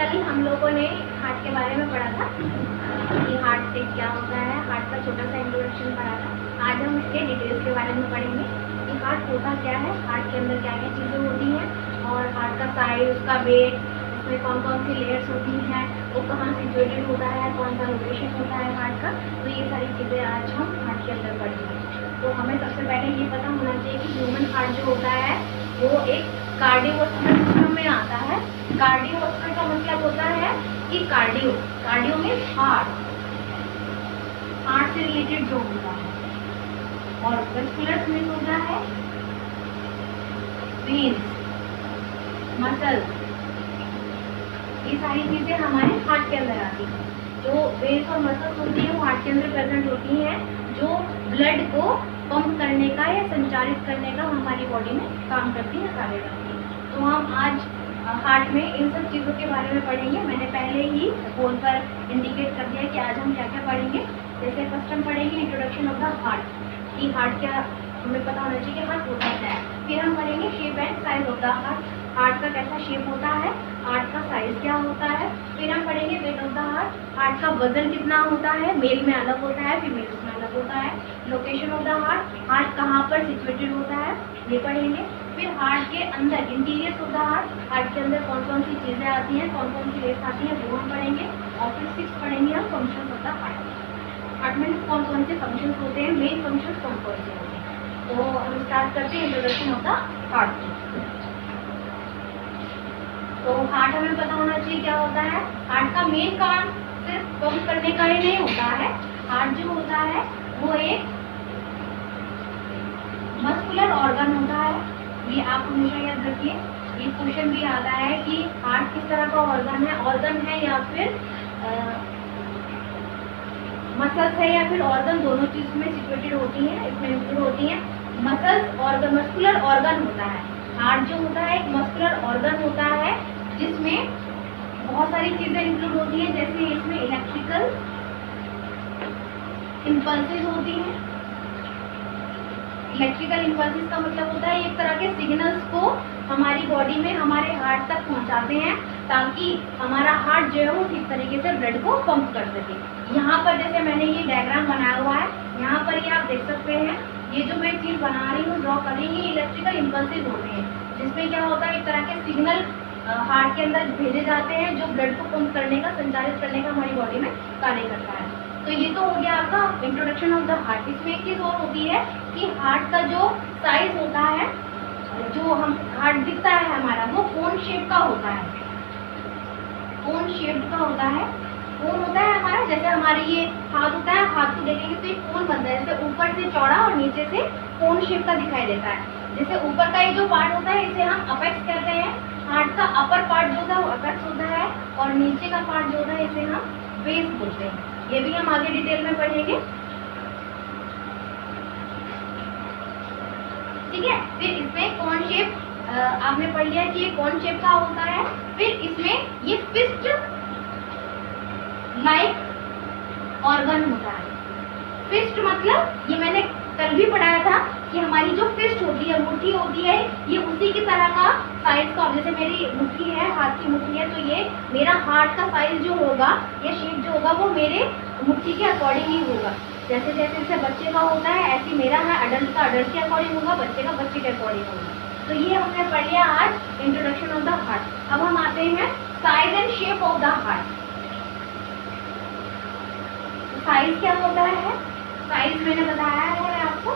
कल हम लोगों ने हार्ट के बारे में पढ़ा था कि हार्ट से क्या होता है, हार्ट का छोटा सा इंट्रोडक्शन पढ़ा था। आज हम इसके डिटेल्स के बारे में पढ़ेंगे कि हार्ट होता क्या है, हार्ट के अंदर क्या क्या चीज़ें होती हैं और हार्ट का साइज, उसका वेट, उसमें कौन कौन सी लेयर्स होती हैं, वो कहाँ सिचुएटेड होता है, कौन सा लोकेशन होता है हार्ट का। तो ये सारी चीज़ें आज हम हार्ट के अंदर पढ़ेंगे। तो हमें सबसे पहले ये पता होना चाहिए कि ह्यूमन हार्ट जो होता है वो एक कार्डियोवास्कुलर सिस्टम में आता है। कार्डियोवास्कुलर का मतलब होता है कि कार्डियो में हार्ट से रिलेटेड जो होता है, और वास्कुलर में होता है वेन्स, मसल्स, ये सारी चीजें हमारे हार्ट के अंदर आती हैं। जो वेन्स और मसल्स होती है वो हार्ट के अंदर प्रेजेंट होती हैं, जो ब्लड को पंप करने का या संचारित करने का हमारी बॉडी में काम करती है, कार्य करती है। तो हम आज हार्ट में इन सब चीज़ों के बारे में पढ़ेंगे। मैंने पहले ही बोर्ड पर इंडिकेट कर दिया कि आज हम क्या क्या पढ़ेंगे। जैसे फर्स्ट हम पढ़ेंगे इंट्रोडक्शन ऑफ द हार्ट, कि हार्ट क्या, हमें पता होना चाहिए कि हार्ट होता क्या है। फिर हम पढ़ेंगे shape and size of the heart, heart का कैसा शेप होता है, हार्ट का साइज क्या होता है। फिर हम पढ़ेंगे weight of the heart, heart का वजन कितना होता है, मेल में अलग होता है, फीमेल में अलग होता है। Location of the heart, heart कहाँ पर सिचुएटेड होता है, ये पढ़ेंगे। फिर हार्ट के अंदर इंटीरियर ऑफ द हार्ट के अंदर कौन कौन सी चीज़ें आती हैं, कौन कौन सी वेव्स आती हैं, वो हम पढ़ेंगे। और फिर 6 पढ़ेंगे हम function of the heart. Heart में कौन कौन से फंक्शन होते हैं, मेन फंक्शन कौन कौन से होते हैं। तो हम स्टार्ट करते हैं इंट्रोडक्शन ऑफ द हार्ट। तो हार्ट हमें पता होना चाहिए क्या होता है। हार्ट का मेन काम सिर्फ पंप करने का ही नहीं होता है। हार्ट जो होता है वो एक मस्कुलर ऑर्गन होता है। ये आप हमेशा याद रखिए, ये क्वेश्चन भी आता है कि हार्ट किस तरह का ऑर्गन है या फिर मसल्स है या फिर ऑर्गन, दोनों चीज में सिचुएटेड होती हैं, इसमें इंक्लूड होती हैं। मसल्स ऑर्गन, मस्कुलर ऑर्गन होता है। हार्ट जो होता है एक मस्कुलर ऑर्गन होता है जिसमें बहुत सारी चीजें इंक्लूड होती हैं। जैसे इसमें इलेक्ट्रिकल इम्पल्सेस होती हैं। इलेक्ट्रिकल इम्पल्सेस का मतलब होता है एक तरह के सिग्नल्स को हमारी बॉडी में, हमारे हार्ट तक पहुंचाते हैं ताकि हमारा हार्ट जो है वो ठीक तरीके से ब्लड को पंप कर सके। यहाँ पर जैसे मैंने ये डायग्राम बनाया हुआ है, यहाँ पर ये आप देख सकते हैं, ये जो मैं चीज बना रही हूँ, ड्रॉ कर रही हूँ, ये इलेक्ट्रिकल इम्पल्सेस होते हैं, जिसमें क्या होता है एक तरह के सिग्नल हार्ट के अंदर भेजे जाते हैं जो ब्लड को पंप करने का, संचारित करने का हमारी बॉडी में कार्य करता है। तो ये तो हो गया आपका इंट्रोडक्शन ऑफ द हार्ट। इसमें एक चीज और होती है कि हार्ट का जो साइज होता है, जो हम हार्ट दिखता है हमारा, वो कोन शेप का होता है। कोन शेप का होता है। कोन होता है हमारा, जैसे हमारे ये हाथ होता है, हाथ को देखेंगे तो एक कोन बनता है, जैसे ऊपर से चौड़ा और नीचे से कोन शेप का दिखाई देता है। जैसे ऊपर का ये जो पार्ट होता है इसे हम अपेक्स कहते हैं। हार्ट का अपर पार्ट जो होता है वो अपेक्स होता है, और नीचे का पार्ट जो होता है इसे हम बेस बोलते हैं। ये भी हम आगे डिटेल में पढ़ेंगे, ठीक है। फिर इसमें कौन शेप आपने पढ़ लिया कि ये कौन शेप का होता है। फिर इसमें ये फिस्ट लाइक ऑर्गन होता है। फिस्ट मतलब, ये मैंने कल भी पढ़ाया था कि हमारी जो फिस्ट होती है, मुट्ठी होती है, ये उसी की तरह का साइज का, जैसे मेरी मुट्ठी है, हाथ की मुट्ठी है, तो ये मेरा हार्ट का साइज जो होगा या शेप जो होगा वो मेरे मुट्ठी के अकॉर्डिंग ही होगा। जैसे जैसे बच्चे का होता है ऐसे मेरा है, अडल्ट का अडल्ट के अकॉर्डिंग होगा, बच्चे का बच्चे के अकॉर्डिंग होगा। तो ये हमने पढ़ लिया आज इंट्रोडक्शन ऑफ द हार्ट। अब हम आते हैं size and shape of the heart. Size क्या होता है, साइज मैंने बताया है आपको,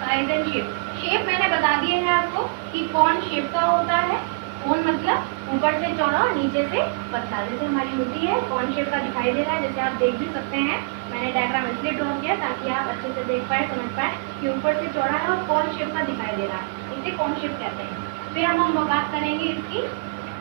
साइज एंड शेप। शेप मैंने बता दिए हैं आपको कि कौन शेप का होता है। कौन मतलब ऊपर से चौड़ा और नीचे से पतला, जैसे हमारी मुट्ठी है कौन शेप का दिखाई दे रहा है, जैसे आप देख भी सकते हैं। मैंने डायग्राम इसलिए ड्रॉ किया ताकि आप अच्छे से देख पाए, समझ पाए कि ऊपर से चौड़ा है और कौन शेप का दिखाई दे रहा है, इसे कौन शेप कहते हैं। फिर हम बात करेंगे इसकी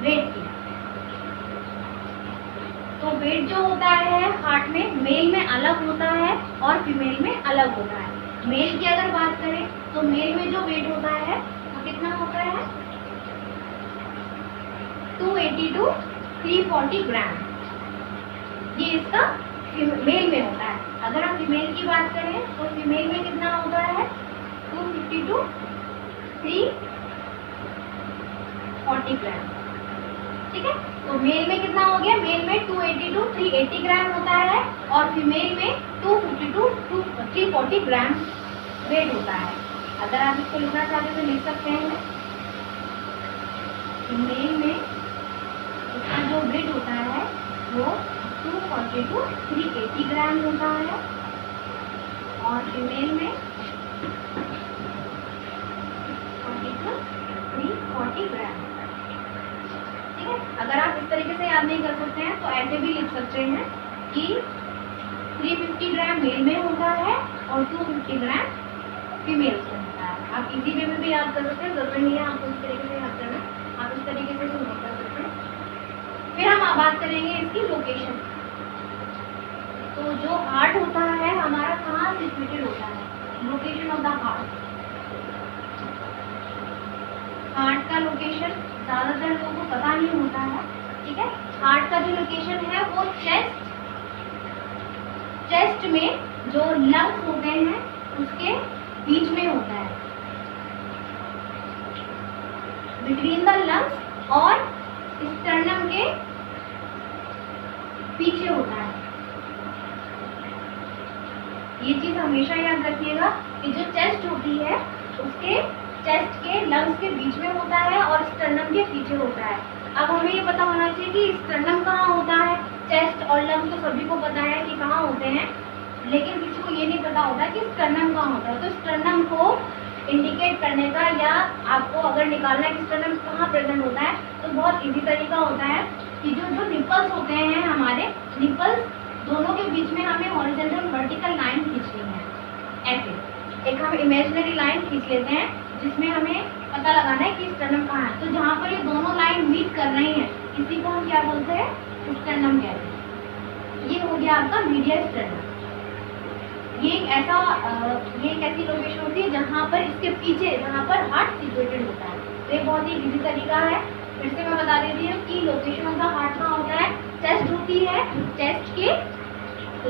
वेट की। तो वेट जो होता है हार्ट में, मेल में अलग होता है और फीमेल में अलग होता है। मेल की अगर बात करें तो मेल में जो वेट होता है वो कितना होता है, 280 to 340 ग्राम, ये इसका मेल में होता है। अगर हम फीमेल की बात करें तो फीमेल में कितना होता है, 250 to 340 ग्राम। ठीक है। तो मेल में कितना हो गया, मेल में 280 to 380 ग्राम होता है और फीमेल में 250 to 340 ग्राम वेट होता है। अगर आप इसको लिखना चाहते हैं तो लिख सकते हैं। फीमेल में इसका जो वेट होता है वो 240 to 380 ग्राम होता है और फीमेल में 40 to 340 ग्राम। ठीक है। अगर आप इस तरीके से याद नहीं कर सकते हैं तो ऐसे भी लिख सकते हैं कि 350 ग्राम मेल में होता है और 250 ग्राम फीमेल से होता है। आप इसी वे में भी याद कर सकते हैं, जरूरी नहीं है आपको इस तरीके से याद करना, आप इस तरीके से भी नोट कर सकते हैं। फिर हम बात करेंगे इसकी लोकेशन। तो जो हार्ट होता है हमारा कहाँ सिचुएटेड होता है, location of the heart. Heart का लोकेशन ज्यादातर लोगों को पता नहीं होता है। ठीक है। हार्ट का जो लोकेशन है वो चेस्ट में जो लंग्स होते हैं उसके बीच में होता है, बिटवीन द लंग्स और स्टर्नम के पीछे होता है। ये चीज हमेशा याद रखिएगा कि जो चेस्ट होती है उसके चेस्ट के लंग्स के बीच में होता है और स्टर्नम के पीछे होता है। अब हमें ये पता होना चाहिए कि स्टर्नम कहाँ होता है। चेस्ट और लंग्स तो सभी को पता है कि कहाँ होते हैं, लेकिन किसी को ये नहीं पता होता कि स्टर्नम कहाँ होता है। तो स्टर्नम को इंडिकेट करने का या आपको अगर निकालना है कि स्टर्नम कहाँ प्रेजेंट होता है तो बहुत इजी तरीका होता है कि जो निपल्स होते हैं हमारे निपल्स दोनों के बीच में हमें हॉरिजॉन्टल वर्टिकल लाइन खींचनी है। ऐसे एक हम इमेजिनरी लाइन खींच लेते हैं जिसमें हमें पता लगाना है कि स्टर्नम कहाँ है। तो जहाँ पर ये दोनों लाइन मीट कर रही हैं इसी को हम क्या बोलते हैं, स्टर्नम कहते हैं। ये हो गया आपका मीडियल स्टर्नम। ये एक ऐसी लोकेशन होती है जहाँ पर इसके पीछे जहाँ पर हार्ट सिचुएटेड होता है। तो ये बहुत ही इजी तरीका है। फिर से मैं बता देती हूँ कि लोकेशन ऑफ द हार्ट कहाँ होता है, चेस्ट होती है, चेस्ट के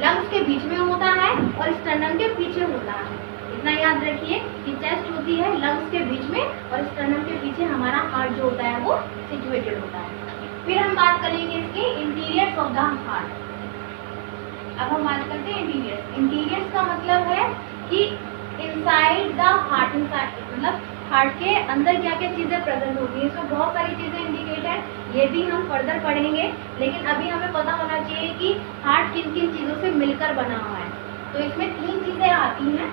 लंग्स के बीच में होता है और स्टर्नम के पीछे होता है। इतना याद रखिए कि चेस्ट होती है लंग्स के बीच में और स्टर्नम के पीछे हमारा हार्ट जो होता है वो सिचुएटेड होता है। फिर हम बात करेंगे इसके इंटीरियर्स ऑफ द हार्ट। अब हम बात करते हैं इंटीरियर्स। इंटीरियर्स का मतलब है कि इनसाइड द हार्ट, मतलब हार्ट के अंदर क्या क्या चीजें प्रेजेंट होती है। इसमें बहुत सारी चीजें इंडिकेट है, ये भी हम फर्दर पढ़ेंगे, लेकिन अभी हमें पता होना चाहिए कि हार्ट किन किन चीजों से मिलकर बना हुआ है। तो इसमें 3 चीजें आती हैं।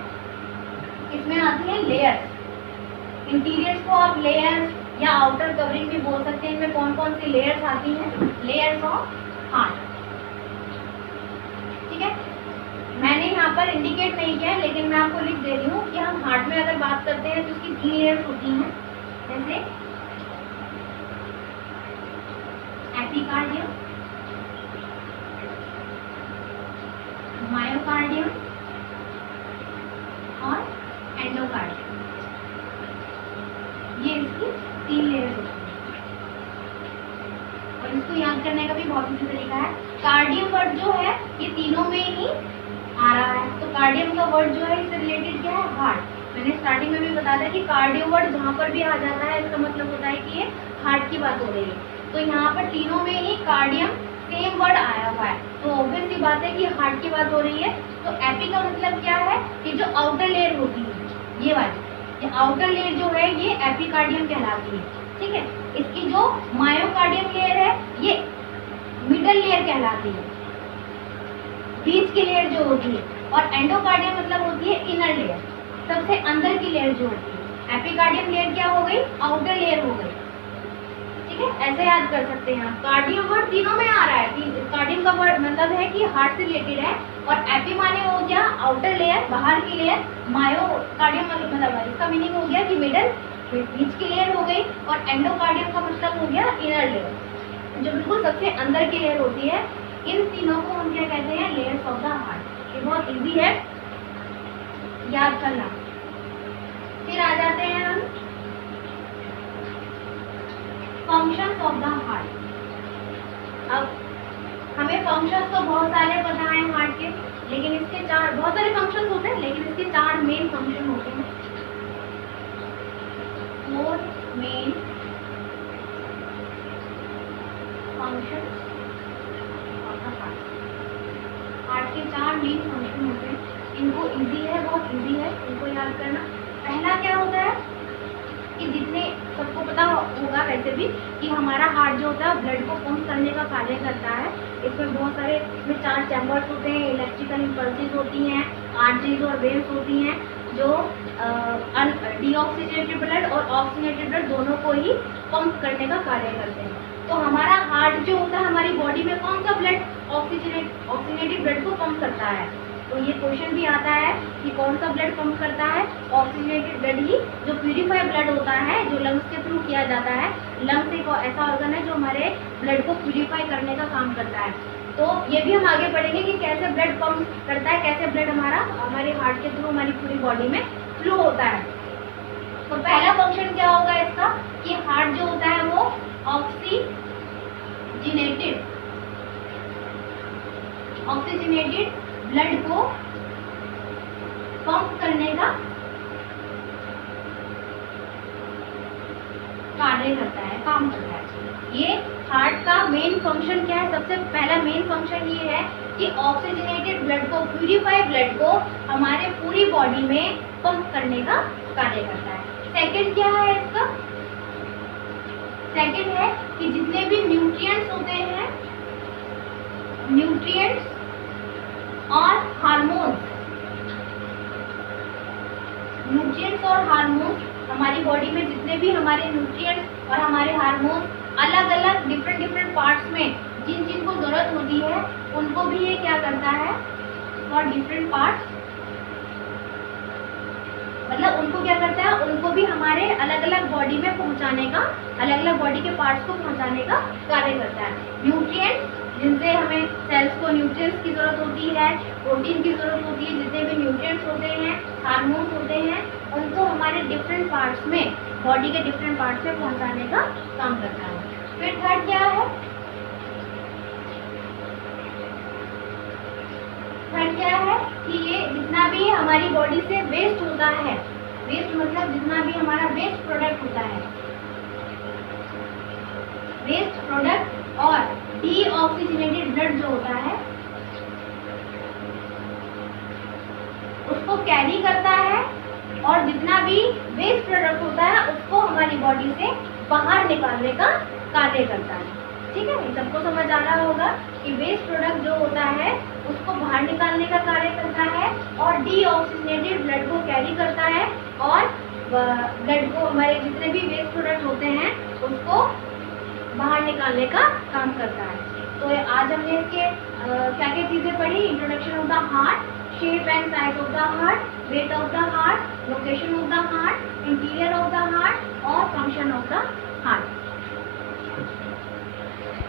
इसमें आती है लेयर्स। इंटीरियर्स को आप लेयर्स या आउटर कवरिंग भी बोल सकते हैं। इनमें कौन कौन सी लेयर्स आती हैं, लेयर्स ऑफ हार्ट। ठीक है। मैंने यहाँ पर इंडिकेट नहीं किया है लेकिन मैं आपको लिख दे रही हूँ कि हम हार्ट में अगर बात करते हैं तो उसकी 3 लेयर्स होती हैं, जैसे एपिकार्डियम, मायोकार्डियम और एंडोकार्डियम। ये इसकी 3 लेयर्स होती हैं और इसको याद करने का भी बहुत इजी तरीका है। कार्डियम वर्ड जो है ये तीनों में ही आ रहा है। तो कार्डियम का वर्ड जो है इससे रिलेटेड क्या है, हार्ट। मैंने स्टार्टिंग में भी बता दिया कि कार्डियो वर्ड जहाँ पर भी आ जाता है इसका मतलब होता है कि ये हार्ट की बात हो रही है। तो यहाँ पर तीनों में ही कार्डियम सेम वर्ड आया हुआ है, तो ऑब्वियस सी बात है कि हार्ट की बात हो रही है। तो एपी का मतलब क्या है कि जो आउटर लेयर होती है ये वाली, ये आउटर लेयर जो है ये एपिकार्डियम कहलाती है। ठीक है। इसकी जो मायोकार्डियम लेयर है ये मिडल लेयर कहलाती है, बीच की लेयर जो होती है। और एंडोकार्डियम मतलब होती है इनर लेयर, सबसे अंदर की लेयर जो होती है। एपिकार्डियम लेयर क्या हो गई, आउटर लेयर हो गई। ठीक है, ऐसे याद कर सकते हैं आप। कार्डियम वर्ड तीनों में आ रहा है कि कार्डियम का वर्ड मतलब है कि हार्ट से रिलेटेड है, और एपी माने हो गया आउटर लेयर, बाहर की लेयर। मायोकार्डियम मतलब इसका मीनिंग हो गया कि मिडल, बीच की लेयर हो गई। और एंडोकार्डियम का मतलब हो गया इनर लेयर, जो बिल्कुल सबसे अंदर की लेयर होती है। इन तीनों को हम क्या कहते हैं, लेयर्स ऑफ द हार्ट। ये बहुत इजी है याद करना। फिर आ जाते हैं हम फंक्शंस ऑफ द हार्ट। अब हमें फंक्शंस तो बहुत सारे पता है हार्ट के, लेकिन इसके बहुत सारे फंक्शंस होते हैं, लेकिन इसके 4 मेन फंक्शन होते हैं। 4 main function of the heart. Heart के 4 मेन फंक्शन होते हैं, इनको इजी है, बहुत इजी है इनको याद करना। पहला क्या होता है कि जितने सबको पता होगा वैसे भी कि हमारा हार्ट जो होता है ब्लड को पंप करने का कार्य करता है। इसमें बहुत सारे इसमें 4 चैम्बर्स होते हैं, इलेक्ट्रिकल इम्पल्सेस होती हैं, आर्टरीज और वेन्स होती हैं जो डीऑक्सीजनेटेड ब्लड और ऑक्सीजनेटेड ब्लड दोनों को ही पंप करने का कार्य करते हैं। तो हमारा हार्ट जो होता है हमारी बॉडी में कौन सा ब्लड ऑक्सीजनेटेड ब्लड को पंप करता है। तो ये क्वेश्चन भी आता है कि कौन सा ब्लड पंप करता है, ऑक्सीजनेटेड ब्लड ही, जो प्यूरिफाई ब्लड होता है जो लंग्स के थ्रू किया जाता है। लंग्स एक ऐसा ऑर्गन है जो हमारे ब्लड को प्यूरिफाई करने का काम करता है। तो ये भी हम आगे पढ़ेंगे कि कैसे ब्लड पंप करता है, कैसे ब्लड हमारे हार्ट के थ्रू हमारी पूरी बॉडी में फ्लो होता है। तो पहला फंक्शन क्या होगा इसका कि हार्ट जो होता है वो ऑक्सीजनेटेड ब्लड को पंप करने का कार्य करता है, काम करता है। ये हार्ट का मेन फंक्शन क्या है, सबसे पहला मेन फंक्शन ये है कि ऑक्सीजनेटेड ब्लड को, प्यूरिफाई ब्लड को हमारे पूरी बॉडी में पंप करने का कार्य करता है। सेकंड क्या है इसका, सेकंड है कि जितने भी न्यूट्रिएंट्स होते हैं, न्यूट्रिएंट्स और हार्मोन्स, न्यूट्रिएंट्स और हार्मोन्स हमारी बॉडी में जितने भी हमारे न्यूट्रिएंट्स और हमारे हार्मोन्स अलग अलग डिफरेंट पार्ट्स में जिन जिन को जरूरत होती है उनको भी ये क्या करता है, और डिफरेंट पार्ट्स मतलब उनको क्या करता है, उनको भी हमारे अलग अलग बॉडी में पहुंचाने का, अलग अलग बॉडी के पार्ट्स को पहुंचाने का कार्य करता है। न्यूट्रिएंट्स जिनसे हमें सेल्स को न्यूट्रिएंट्स की जरूरत होती है, प्रोटीन की जरूरत होती है, जितने भी न्यूट्रिएंट्स होते हैं, हार्मोन्स होते हैं, उनको हमारे डिफरेंट पार्ट्स में, बॉडी के डिफरेंट पार्ट्स में पहुंचाने का काम करता है। फिर थर्ड क्या है, थर्ड क्या है कि ये जितना भी हमारी बॉडी से वेस्ट होता है, वेस्ट मतलब जितना भी हमारा वेस्ट प्रोडक्ट होता है, वेस्ट प्रोडक्ट और डीऑक्सीजनेटेड ब्लड जो होता है उसको कैरी करता है, और जितना भी वेस्ट प्रोडक्ट होता है उसको हमारी बॉडी से बाहर निकालने का कार्य करता है। ठीक है, सबको समझ आ रहा होगा कि वेस्ट प्रोडक्ट जो होता है उसको बाहर निकालने का कार्य करता है और डीऑक्सीजनेटेड ब्लड को कैरी करता है, और ब्लड को, हमारे जितने भी वेस्ट प्रोडक्ट होते हैं उसको बाहर निकालने का काम करता है। तो आज हमने इसके क्या क्या चीजें पढ़ी, introduction of the heart, shape and size of the heart, weight of the heart, location of the heart, interior of the heart और फंक्शन ऑफ द हार्ट।